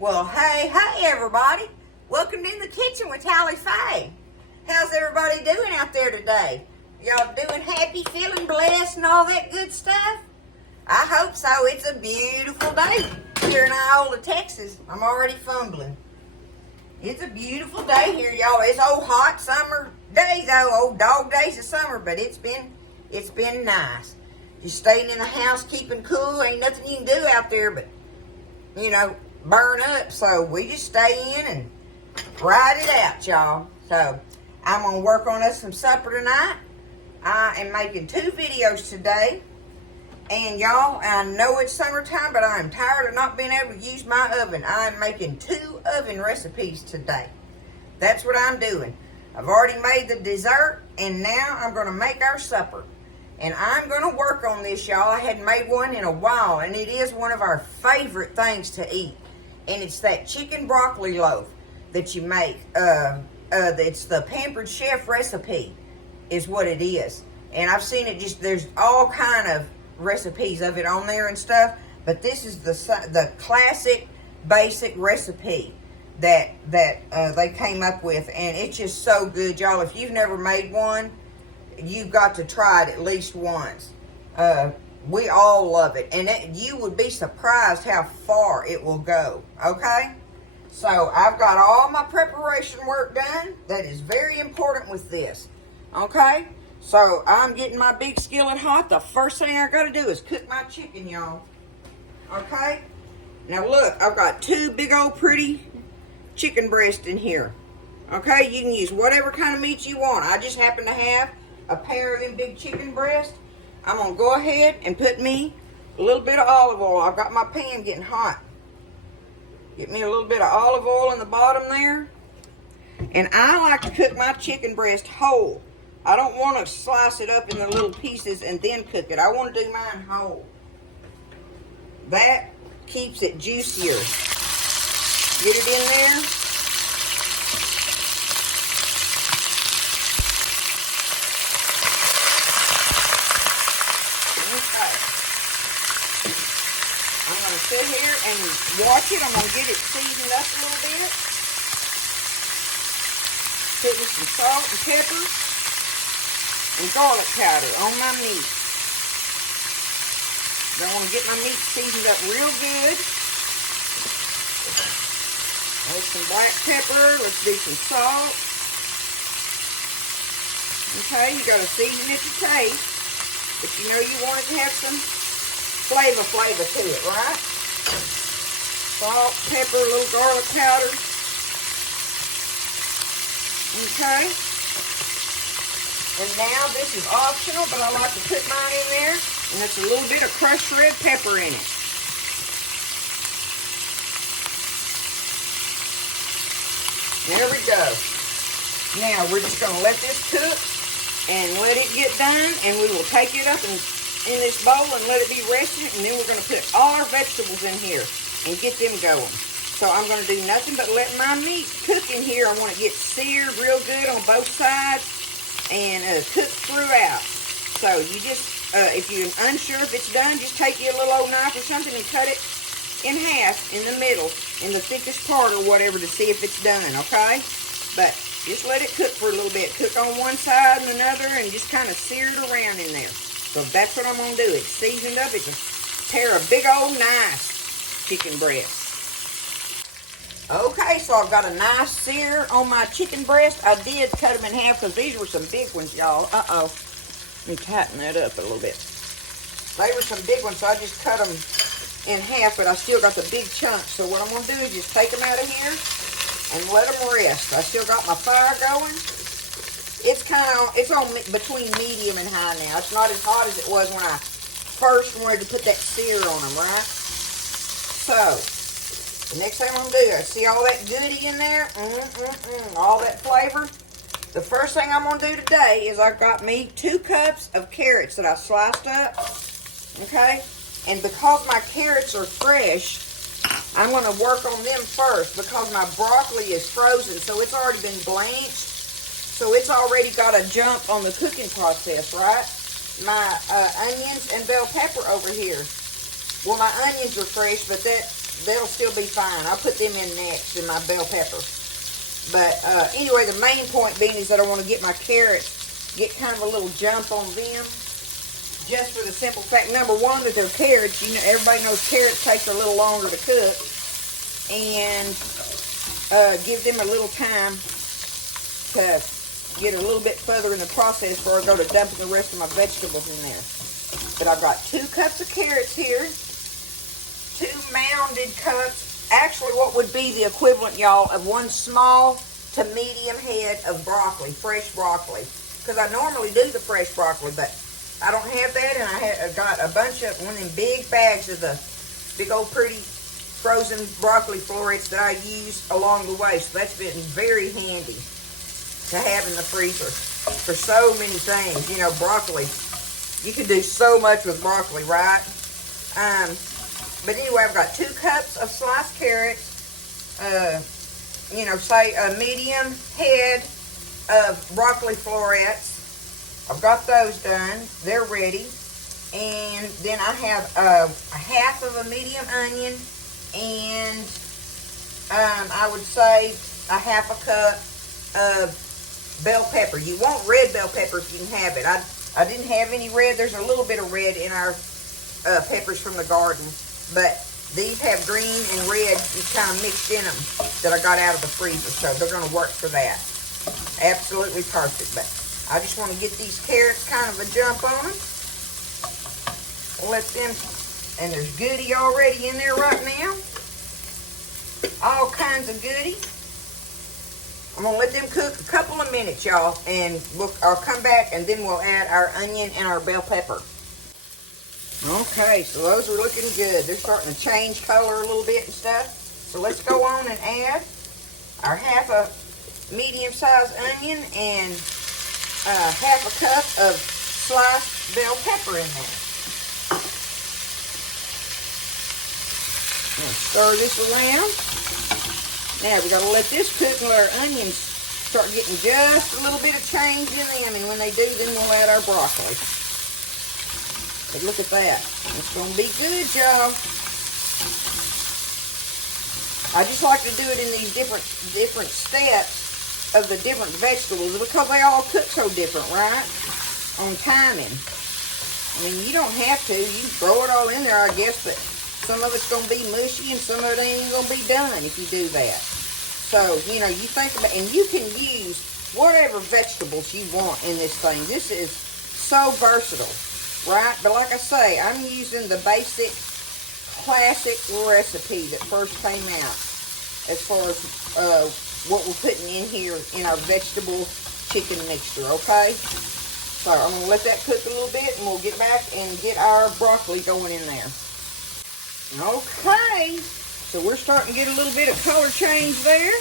Well, hey everybody. Welcome to the kitchen with Tally Faye. How's everybody doing out there today? Y'all doing happy, feeling blessed, and all that good stuff? I hope so. It's a beautiful day here in Iola, Texas. I'm already fumbling. It's a beautiful day here, y'all. It's old hot summer days, old dog days of summer, but it's been nice. Just staying in the house, keeping cool. Ain't nothing you can do out there but, burn up. So we just stay in and ride it out, y'all. So I'm going to work on us some supper tonight. I am making 2 videos today. And y'all, I know it's summertime, but I am tired of not being able to use my oven. I'm making 2 oven recipes today. That's what I'm doing. I've already made the dessert, and now I'm going to make our supper. And I'm going to work on this, y'all. I hadn't made one in a while, and it is one of our favorite things to eat. And it's that chicken broccoli loaf that you make. It's the Pampered Chef recipe is what it is. And I've seen it there's all kind of recipes of it on there and stuff. But this is the classic, basic recipe that they came up with. And it's just so good, y'all. If you've never made one, you've got to try it at least once. We all love it, and you would be surprised how far it will go. Okay, so I've got all my preparation work done. That is very important with this. Okay, so I'm getting my big skillet hot. The first thing I got to do is cook my chicken, y'all. Okay, now look, I've got 2 big old pretty chicken breasts in here. Okay, you can use whatever kind of meat you want. I just happen to have a pair of them big chicken breasts. I'm going to go ahead and put me a little bit of olive oil. I've got my pan getting hot. Get me a little bit of olive oil in the bottom there. And I like to cook my chicken breast whole. I don't want to slice it up in the little pieces and then cook it. I want to do mine whole. That keeps it juicier. Get it in there. Sit here and watch it. I'm going to get it seasoned up a little bit. Put with some salt and pepper and garlic powder on my meat. I want to get my meat seasoned up real good. There's some black pepper. Let's do some salt. Okay, you got to season it to taste. But you know you want it to have some flavor to it, right? Salt, pepper, a little garlic powder. Okay. And now this is optional, but I like to put mine in there. And that's a little bit of crushed red pepper in it. There we go. Now we're just going to let this cook and let it get done. And we will take it up in this bowl and let it be resting, and then we're going to put all our vegetables in here and get them going. So I'm going to do nothing but let my meat cook in here. I want to get seared real good on both sides and cook throughout. So you just, if you're unsure if it's done, just take you a little old knife or something and cut it in half in the middle, in the thickest part or whatever, to see if it's done, okay? But just let it cook for a little bit. Cook on one side and another and just kind of sear it around in there. So that's what I'm going to do. It's seasoned up. It's a pair of big old nice chicken breasts. Okay, so I've got a nice sear on my chicken breast. I did cut them in half because these were some big ones, y'all. Uh-oh. Let me tighten that up a little bit. They were some big ones, so I just cut them in half, but I still got the big chunks. So what I'm going to do is just take them out of here and let them rest. I still got my fire going. It's on between medium and high now. It's not as hot as it was when I first wanted to put that sear on them, right? So, the next thing I'm going to do, I see all that goodie in there, all that flavor. The first thing I'm going to do today is I've got me 2 cups of carrots that I sliced up, okay? And because my carrots are fresh, I'm going to work on them first because my broccoli is frozen, so it's already been blanched. So it's already got a jump on the cooking process, right? My onions and bell pepper over here. Well, my onions are fresh, but that they'll still be fine. I'll put them in next in my bell pepper. But anyway, the main point being is that I want to get my carrots, get kind of a little jump on them. Just for the simple fact, number one, that they're carrots. You know, everybody knows carrots take a little longer to cook. And give them a little time to get a little bit further in the process before I go to dumping the rest of my vegetables in there. But I've got 2 cups of carrots here, 2 mounded cups, actually what would be the equivalent, y'all, of 1 small to medium head of broccoli, fresh broccoli. Because I normally do the fresh broccoli, but I don't have that, and I got a bunch of one of them big bags of the big old pretty frozen broccoli florets that I use along the way. So that's been very handy to have in the freezer for so many things. You know, broccoli, you can do so much with broccoli, right? But anyway, I've got 2 cups of sliced carrots, you know, say a medium head of broccoli florets. I've got those done. They're ready. And then I have a half of a medium onion, and I would say a half a cup of bell pepper. You want red bell pepper if you can have it. I didn't have any red. There's a little bit of red in our peppers from the garden, but these have green and red kind of mixed in them that I got out of the freezer, so they're going to work for that. Absolutely perfect. But I just want to get these carrots kind of a jump on them. Let them, and there's goody already in there right now. All kinds of goody. I'm going to let them cook a couple of minutes, y'all, and I'll come back, and then we'll add our onion and our bell pepper. Okay, so those are looking good. They're starting to change color a little bit and stuff. So let's go on and add our half a medium-sized onion and half a cup of sliced bell pepper in there. Stir this around. Now we got to let this cook until our onions start getting just a little bit of change in them, and when they do, then we'll add our broccoli. But look at that. It's going to be good, y'all. I just like to do it in these different steps of the different vegetables because they all cook so different, right? On timing. I mean, you don't have to. You can throw it all in there, I guess, but some of it's going to be mushy and some of it ain't even going to be done if you do that. So, you know, you think about, and you can use whatever vegetables you want in this thing. This is so versatile, right? But like I say, I'm using the basic, classic recipe that first came out as far as what we're putting in here in our vegetable chicken mixture, okay? So I'm going to let that cook a little bit, and we'll get back and get our broccoli going in there. Okay, so we're starting to get a little bit of color change there.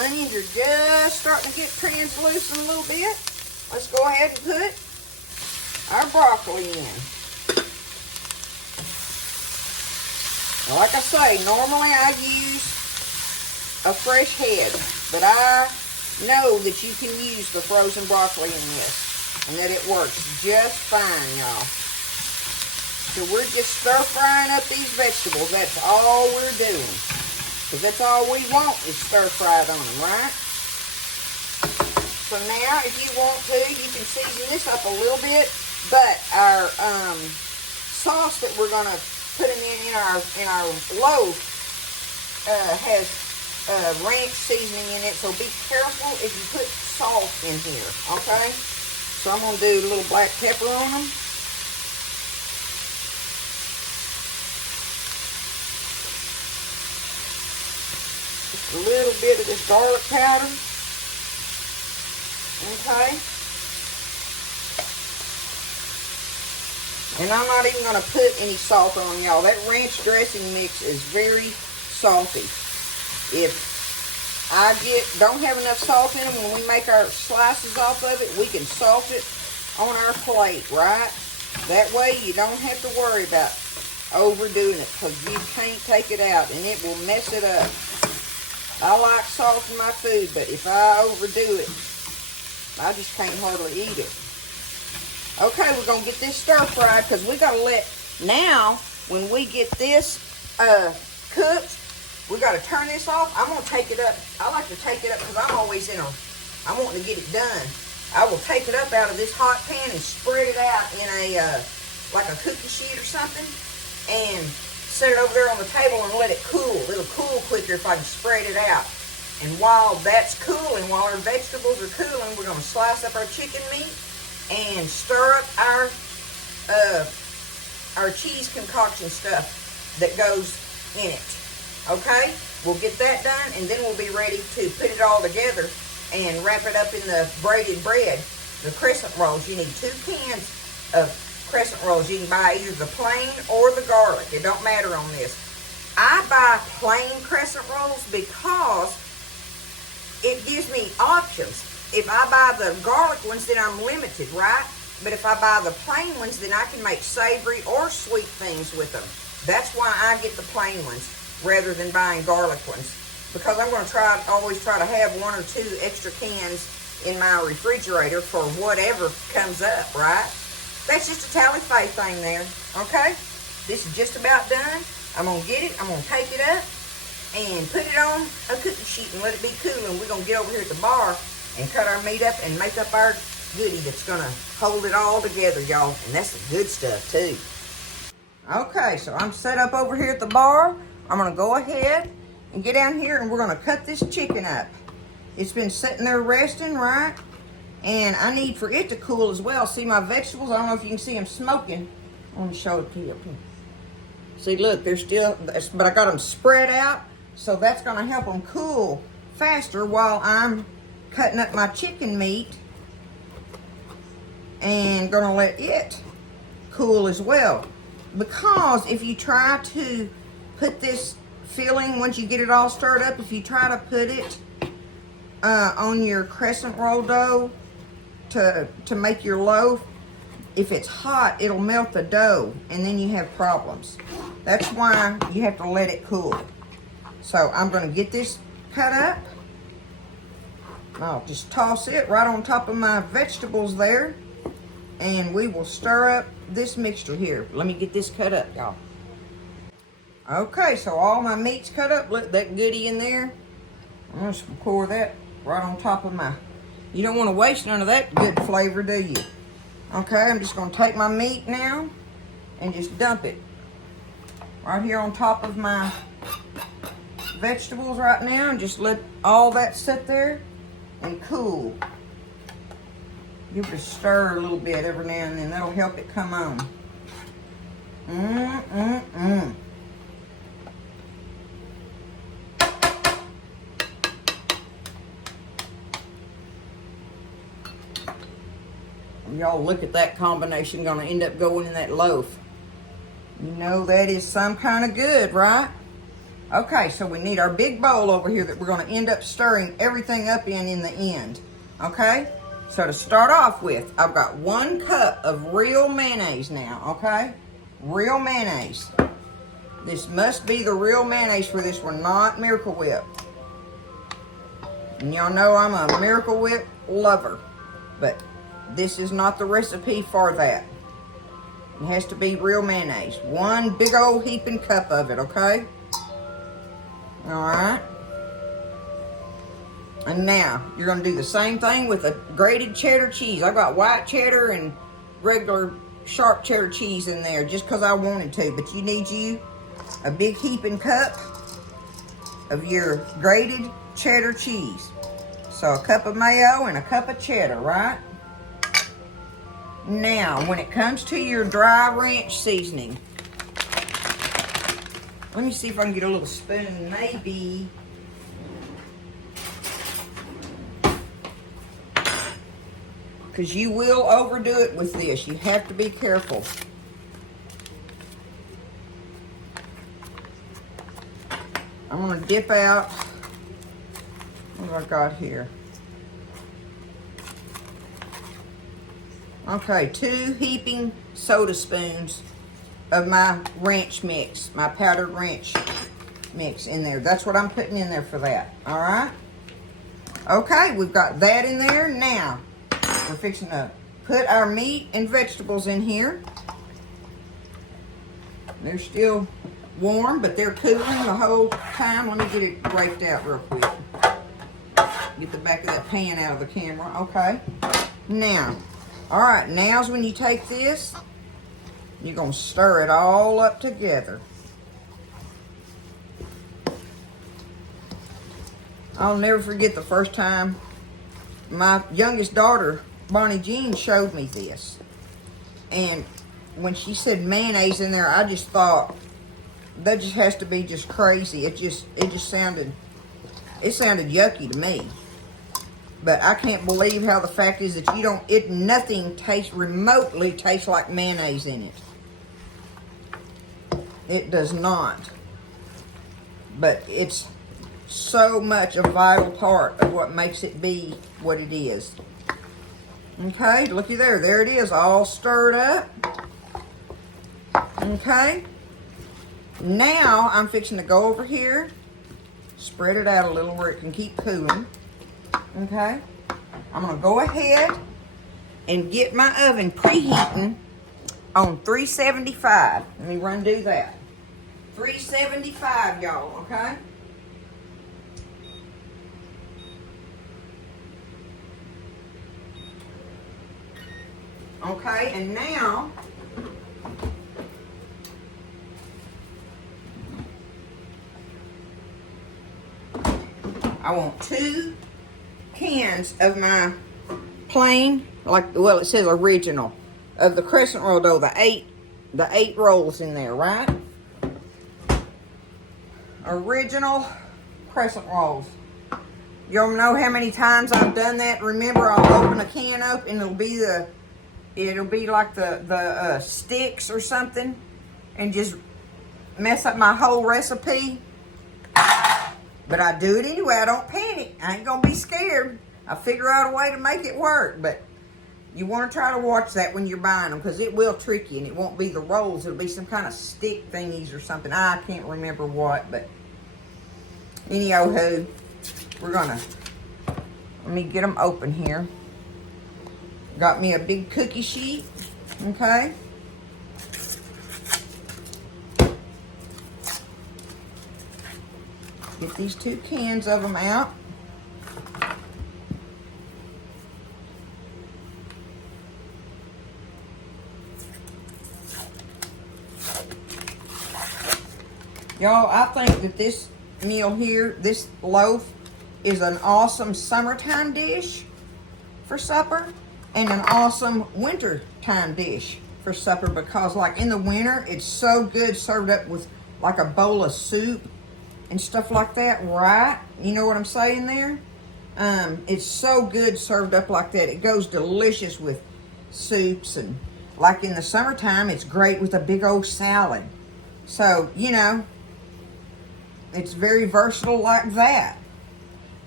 Onions are just starting to get translucent a little bit. Let's go ahead and put our broccoli in. Now, like I say, normally I use a fresh head, but I know that you can use the frozen broccoli in this, and that it works just fine, y'all. So we're just stir frying up these vegetables. That's all we're doing. Because that's all we want is stir fried on them, right? So now, if you want to, you can season this up a little bit. But our sauce that we're going to put in our loaf has ranch seasoning in it. So be careful if you put salt in here, okay? So I'm going to do a little black pepper on them. A little bit of this garlic powder. Okay. And I'm not even going to put any salt on, y'all. That ranch dressing mix is very salty. If I don't have enough salt in them when we make our slices off of it, we can salt it on our plate, right? That way you don't have to worry about overdoing it because you can't take it out and it will mess it up. I like salt in my food, but if I overdo it, I just can't hardly eat it. Okay, we're going to get this stir fried because we got to let, now, when we get this cooked, we got to turn this off. I'm going to take it up. I like to take it up because I'm always I'm wanting to get it done. I will take it up out of this hot pan and spread it out in a, like a cookie sheet or something, and set it over there on the table and let it cool. It'll cool quicker if I can spread it out. And while that's cooling, while our vegetables are cooling, we're going to slice up our chicken meat and stir up our cheese concoction stuff that goes in it. Okay? We'll get that done, and then we'll be ready to put it all together and wrap it up in the braided bread, the crescent rolls. You need 2 cans of crescent rolls. You can buy either the plain or the garlic. It don't matter on this. I buy plain crescent rolls because it gives me options. If I buy the garlic ones, then I'm limited, right? But if I buy the plain ones, then I can make savory or sweet things with them. That's why I get the plain ones rather than buying garlic ones. Because I'm going to always try to have 1 or 2 extra cans in my refrigerator for whatever comes up, right? That's just a Tally Faye thing there, okay? This is just about done. I'm going to get it, I'm going to take it up and put it on a cookie sheet and let it be cool. And we're going to get over here at the bar and cut our meat up and make up our goodie that's going to hold it all together, y'all. And that's the good stuff, too. Okay, so I'm set up over here at the bar. I'm going to go ahead and get down here and we're going to cut this chicken up. It's been sitting there resting, right? And I need for it to cool as well. See my vegetables? I don't know if you can see them smoking. I want to show it to you up here. See, look, they're still, but I got them spread out. So that's going to help them cool faster while I'm cutting up my chicken meat and going to let it cool as well. Because if you try to put this filling, once you get it all stirred up, if you try to put it on your crescent roll dough to make your loaf, if it's hot, it'll melt the dough and then you have problems. That's why you have to let it cool. So I'm going to get this cut up. I'll just toss it right on top of my vegetables there. And we will stir up this mixture here. Let me get this cut up, y'all. Okay, so all my meat's cut up. Look, that goodie in there. I'm just going to pour that right on top of my... You don't want to waste none of that good flavor, do you? Okay, I'm just going to take my meat now and just dump it right here on top of my vegetables right now, and just let all that sit there and cool. Give it a stir a little bit every now and then. That'll help it come on. Y'all look at that combination going to end up going in that loaf. You know that is some kind of good, right? Okay, so we need our big bowl over here that we're going to end up stirring everything up in the end. Okay? So to start off with, I've got 1 cup of real mayonnaise now, okay? Real mayonnaise. This must be the real mayonnaise for this one, not Miracle Whip. And y'all know I'm a Miracle Whip lover, but this is not the recipe for that. It has to be real mayonnaise. 1 big old heaping cup of it, okay? Alright. And now, you're going to do the same thing with a grated cheddar cheese. I got white cheddar and regular sharp cheddar cheese in there just because I wanted to. But you need a big heaping cup of your grated cheddar cheese. So a cup of mayo and a cup of cheddar, right? Now, when it comes to your dry ranch seasoning, let me see if I can get a little spoon, maybe. Because you will overdo it with this. You have to be careful. I'm going to dip out. What have I got here? Okay, 2 heaping soda spoons of my ranch mix, my powdered ranch mix in there. That's what I'm putting in there for that, all right? Okay, we've got that in there. Now, we're fixing to put our meat and vegetables in here. They're still warm, but they're cooling the whole time. Let me get it wafted out real quick. Get the back of that pan out of the camera. Okay. Now, all right, now's when you take this, you're going to stir it all up together. I'll never forget the first time my youngest daughter, Bonnie Jean, showed me this. And when she said mayonnaise in there, I just thought, that just has to be just crazy. It just sounded yucky to me. But I can't believe how the fact is that nothing remotely tastes like mayonnaise in it. It does not. But it's so much a vital part of what makes it be what it is. Okay, looky there. There it is, all stirred up. Okay. Now, I'm fixing to go over here, spread it out a little where it can keep cooling. Okay. I'm going to go ahead and get my oven preheating on 375. Let me do that. 375, y'all, okay? Okay, and now I want 2 cans of my plain, it says original, of the crescent roll dough, the eight rolls in there, right? Original crescent rolls. Y'all know how many times I've done that? Remember, I'll open a can up and it'll be like the sticks or something, and just mess up my whole recipe. But I do it anyway. I don't panic. I ain't gonna be scared. I figure out a way to make it work. But you want to try to watch that when you're buying them, because it will trick you, and it won't be the rolls. It'll be some kind of stick thingies or something. I can't remember what, but anyhow, let me get them open here. Got me a big cookie sheet, okay? Get these 2 cans of them out. Y'all, I think that this meal here, this loaf, is an awesome summertime dish for supper and an awesome wintertime dish for supper, because like in the winter, it's so good served up with like a bowl of soup and stuff like that, right? You know what I'm saying there? It's so good served up like that. It goes delicious with soups, and like in the summertime, it's great with a big old salad. So, you know, it's very versatile like that.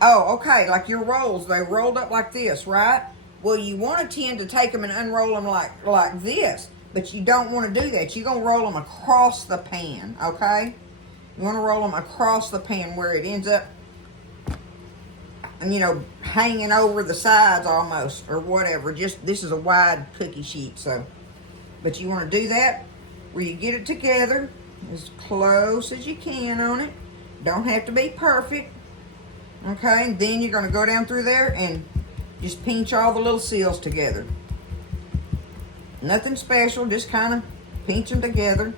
Oh, okay, like your rolls, they rolled up like this, right? Well, you want to tend to take them and unroll them like this, but you don't want to do that. You're going to roll them across the pan, okay? You want to roll them across the pan where it ends up, you know, hanging over the sides almost, or whatever. Just, this is a wide cookie sheet, so. But you want to do that where you get it together as close as you can on it. Don't have to be perfect. Okay, and then you're going to go down through there and just pinch all the little seals together. Nothing special, just kind of pinch them together.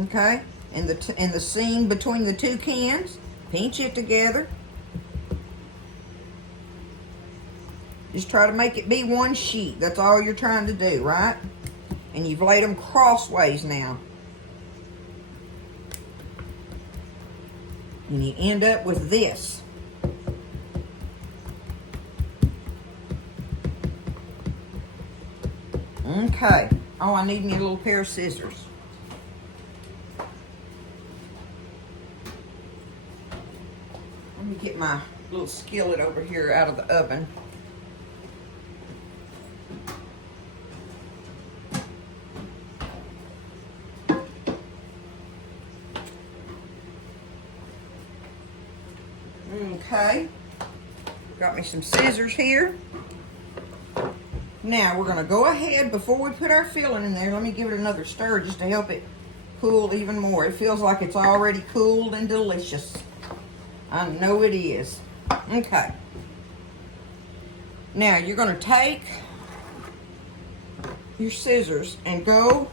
Okay, and the seam between the 2 cans, pinch it together. Just try to make it be one sheet. That's all you're trying to do, right? And you've laid them crossways now. And you end up with this. Okay. Oh, I need me a little pair of scissors. Let me get my little skillet over here out of the oven. Okay, got me some scissors here. Now we're going to go ahead, before we put our filling in there, let me give it another stir just to help it cool even more. It feels like it's already cooled and delicious. I know it is. Okay. Now you're going to take your scissors and go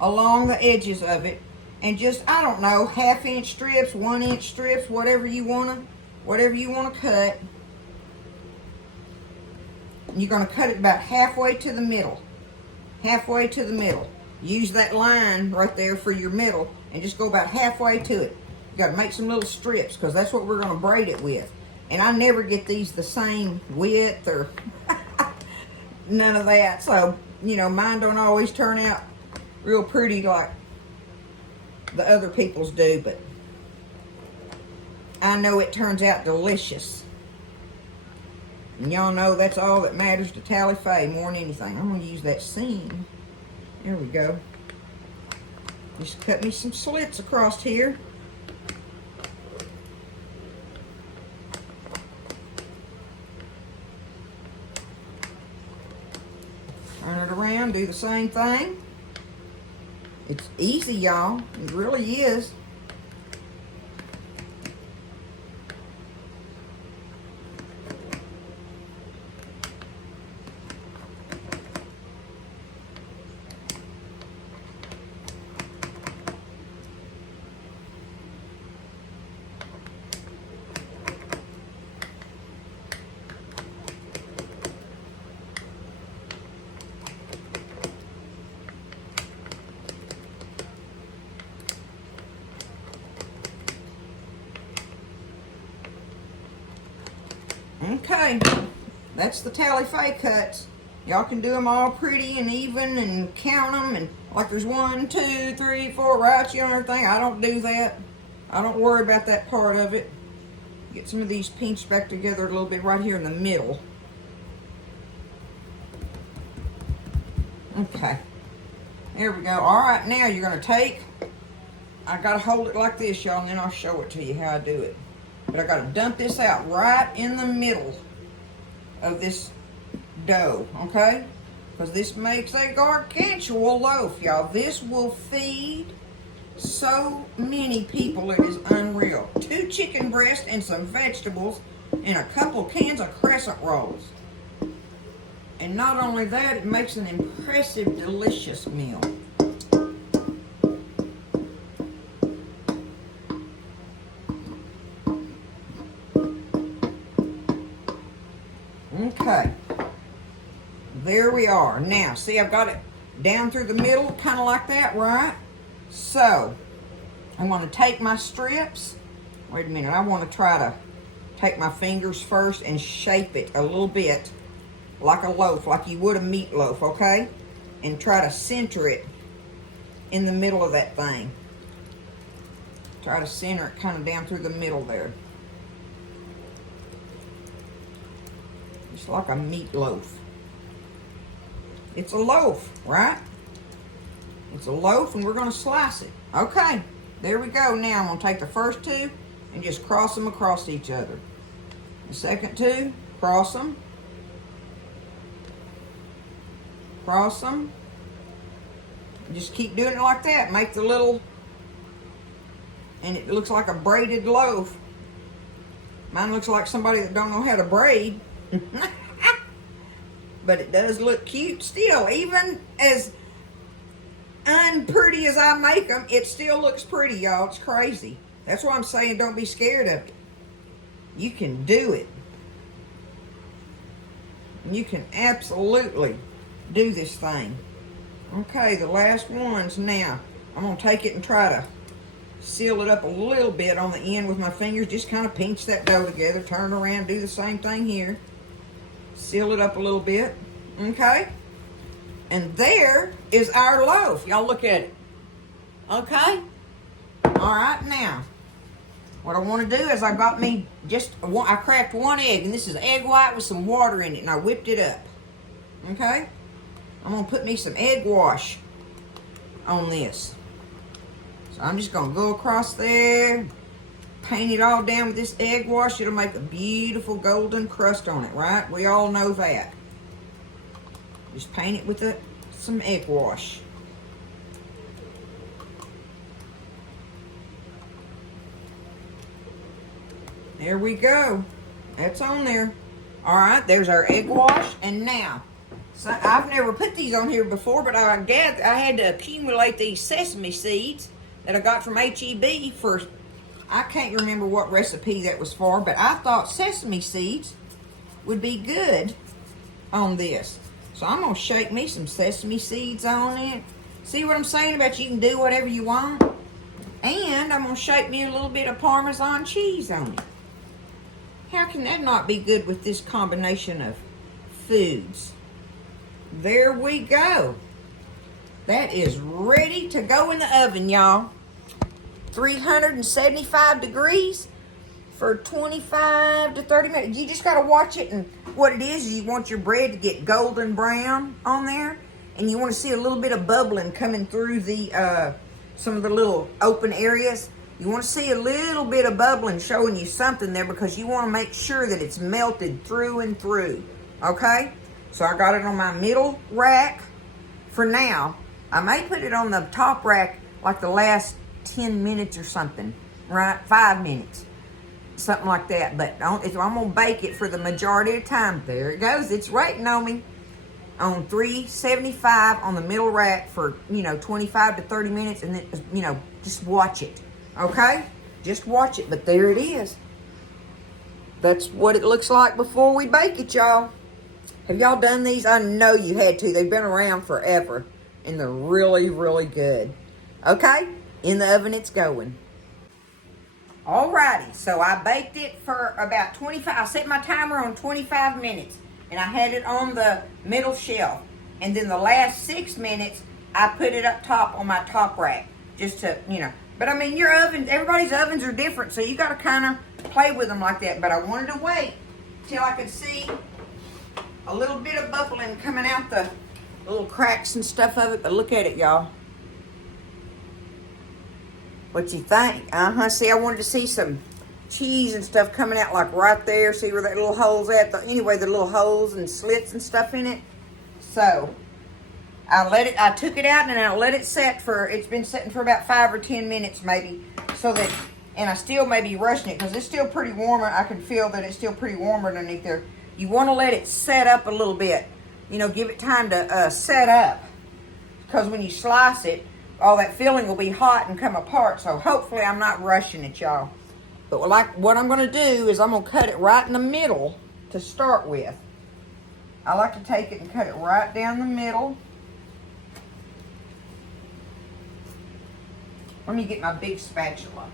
along the edges of it and just, I don't know, 1/2 inch strips, 1 inch strips, whatever you want to cut. You're going to cut it about halfway to the middle. Halfway to the middle. Use that line right there for your middle and just go about halfway to it. You got to make some little strips because that's what we're going to braid it with. And I never get these the same width or none of that. So, you know, mine don't always turn out real pretty like the other people's do, but I know it turns out delicious. And y'all know that's all that matters to Tally Faye more than anything. I'm going to use that seam. There we go. Just cut me some slits across here. Turn it around, do the same thing. It's easy, y'all. It really is. Okay, that's the Tally Faye cuts. Y'all can do them all pretty and even and count them and like there's 1, 2, 3, 4 right on everything. I don't do that. I don't worry about that part of it. Get some of these pinched back together a little bit right here in the middle. Okay, there we go. All right, now you're gonna take, I gotta hold it like this, y'all, and then I'll show it to you how I do it. But I gotta dump this out right in the middle of this dough, okay? Because this makes a gargantuan loaf, y'all. This will feed so many people, it is unreal. 2 chicken breasts and some vegetables and a couple cans of crescent rolls. And not only that, it makes an impressive, delicious meal. Okay, there we are. Now, see, I've got it down through the middle, kind of like that, right? So, I'm going to take my strips. Wait a minute, I want to try to take my fingers first and shape it a little bit like a loaf, like you would a meatloaf, okay? And try to center it in the middle of that thing. Try to center it kind of down through the middle there. It's like a meatloaf. It's a loaf, right? It's a loaf and we're going to slice it. Okay, there we go. Now I'm going to take the first 2 and just cross them across each other. The second 2, cross them. Cross them. And just keep doing it like that. Make the little, and it looks like a braided loaf. Mine looks like somebody that don't know how to braid. But it does look cute still. Even as unpretty as I make them, it still looks pretty, y'all. It's crazy. That's why I'm saying don't be scared of it. You can do it. You can absolutely do this thing. Okay, the last ones now. I'm going to take it and try to seal it up a little bit on the end with my fingers. Just kind of pinch that dough together. Turn around, do the same thing here. Seal it up a little bit. Okay? And there is our loaf. Y'all look at it. Okay? All right, now, what I want to do is I got me I cracked 1 egg, and this is egg white with some water in it, and I whipped it up. Okay? I'm going to put me some egg wash on this. So I'm just going to go across there, paint it all down with this egg wash. It'll make a beautiful golden crust on it, right? We all know that. Just paint it with some egg wash. There we go. That's on there. All right, there's our egg wash. And now, so I've never put these on here before, but I had to accumulate these sesame seeds that I got from HEB for, I can't remember what recipe that was for, but I thought sesame seeds would be good on this. So I'm going to shake me some sesame seeds on it. See what I'm saying about you can do whatever you want? And I'm going to shake me a little bit of Parmesan cheese on it. How can that not be good with this combination of foods? There we go. That is ready to go in the oven, y'all. 375 degrees for 25 to 30 minutes. You just got to watch it, and what it is you want your bread to get golden brown on there, and you want to see a little bit of bubbling coming through the some of the little open areas. You want to see a little bit of bubbling showing you something there, because you want to make sure that it's melted through and through. Okay? So I got it on my middle rack for now. I may put it on the top rack like the last 10 minutes or something, right? 5 minutes, something like that. But I'm going to bake it for the majority of the time. There it goes. It's waiting on me on 375 on the middle rack for, 25 to 30 minutes. And then, just watch it. Okay? Just watch it. But there it is. That's what it looks like before we bake it, y'all. Have y'all done these? I know you had to. They've been around forever. And they're really, really good. Okay? In the oven it's going. Alrighty. So I baked it for about 25. I set my timer on 25 minutes. And I had it on the middle shelf. And then the last 6 minutes, I put it up top on my top rack. Just to, But I mean, your ovens, everybody's ovens are different. So you got to kind of play with them like that. But I wanted to wait till I could see a little bit of bubbling coming out the little cracks and stuff of it. But look at it, y'all. What you think? See, I wanted to see some cheese and stuff coming out like right there. See where that little hole's at? Anyway, the little holes and slits and stuff in it. So I took it out and I let it set for, it's been setting for about 5 or 10 minutes maybe. So that, and I still may be rushing it because it's still pretty warm. I can feel that it's still pretty warm underneath there. You want to let it set up a little bit. Give it time to set up. Because when you slice it, all that filling will be hot and come apart. So hopefully I'm not rushing it, y'all. But what I'm going to do is I'm going to cut it right in the middle to start with. I like to take it and cut it right down the middle. Let me get my big spatula.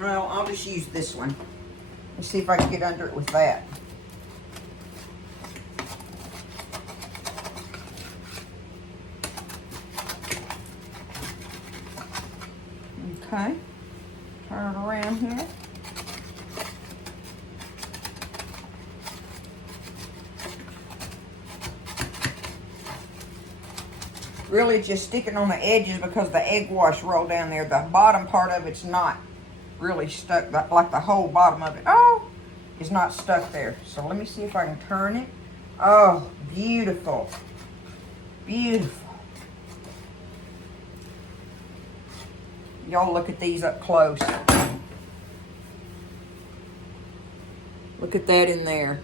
Well, I'll just use this one. Let's see if I can get under it with that. Okay. Turn it around here. Really just sticking on the edges because the egg wash rolled down there. The bottom part of it's not really stuck, like the whole bottom of it. Oh, is not stuck there. So let me see if I can turn it. Oh, beautiful. Beautiful. Y'all look at these up close. Look at that in there.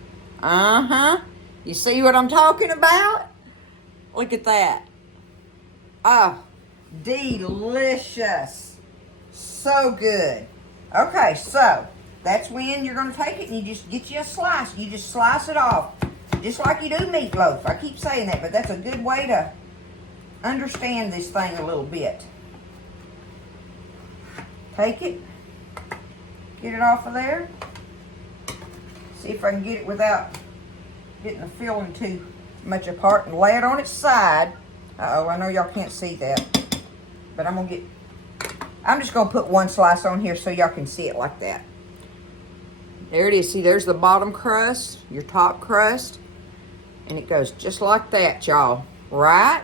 You see what I'm talking about? Look at that. Oh, delicious. So good. Okay, so that's when you're going to take it and you just get you a slice. You just slice it off. Just like you do meatloaf. I keep saying that, but that's a good way to understand this thing a little bit. Take it. Get it off of there. See if I can get it without getting the filling too much apart. And lay it on its side. Uh-oh, I know y'all can't see that. But I'm just going to put one slice on here so y'all can see it like that. There it is. See, there's the bottom crust, your top crust. And it goes just like that, y'all. Right?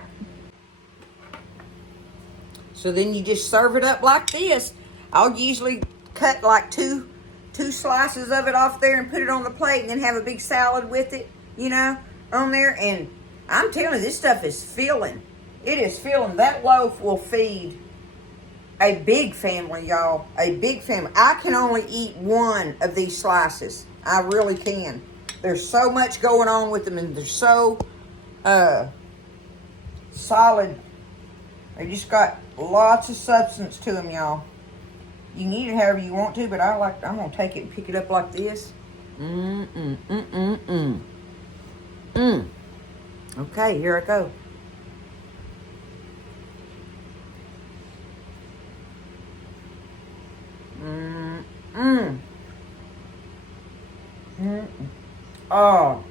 So then you just serve it up like this. I'll usually cut like two slices of it off there and put it on the plate and then have a big salad with it, on there. And I'm telling you, this stuff is filling. It is filling. That loaf will feed a big family, y'all. A big family. I can only eat one of these slices. I really can. There's so much going on with them, and they're so solid. They just got lots of substance to them, y'all. You can eat it however you want to, but I'm gonna take it and pick it up like this. Okay, here I go. Oh.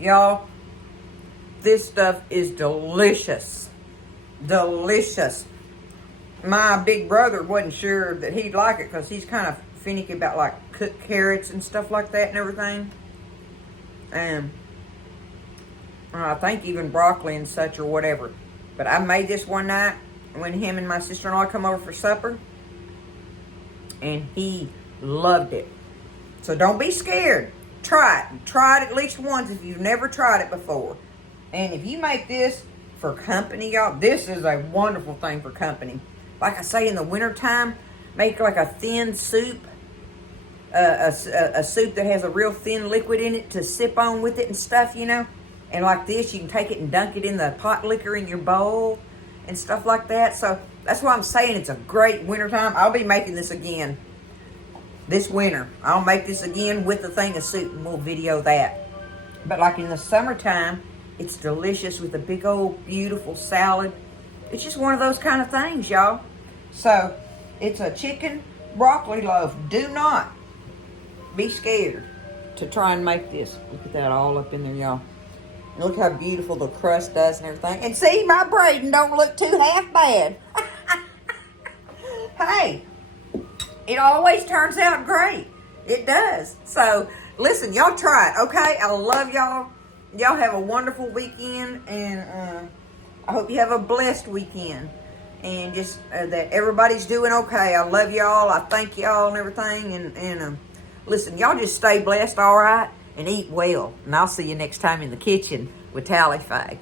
Y'all, this stuff is delicious. Delicious. My big brother wasn't sure that he'd like it because he's kind of finicky about like cooked carrots and stuff like that and everything. And I think even broccoli and such or whatever. But I made this one night when him and my sister-in-law come over for supper. And he loved it. So don't be scared. Try it. Try it at least once if you've never tried it before. And if you make this for company, y'all, this is a wonderful thing for company. Like I say, in the wintertime, make like a thin soup. A soup that has a real thin liquid in it to sip on with it and stuff, you know. And like this, you can take it and dunk it in the pot liquor in your bowl and stuff like that. So that's why I'm saying it's a great wintertime. I'll be making this again this winter. I'll make this again with the thing of soup, and we'll video that. But like in the summertime, it's delicious with a big old beautiful salad. It's just one of those kind of things, y'all. So it's a chicken broccoli loaf. Do not be scared to try and make this. Look at that all up in there, y'all. And look how beautiful the crust does and everything. And see, my braiding don't look too half bad. Hey, it always turns out great. It does. So, listen, y'all try it, okay? I love y'all. Y'all have a wonderful weekend, and I hope you have a blessed weekend. And just that everybody's doing okay. I love y'all. I thank y'all and everything. And listen, y'all just stay blessed, all right? And eat well. And I'll see you next time in the kitchen with Tally Faye.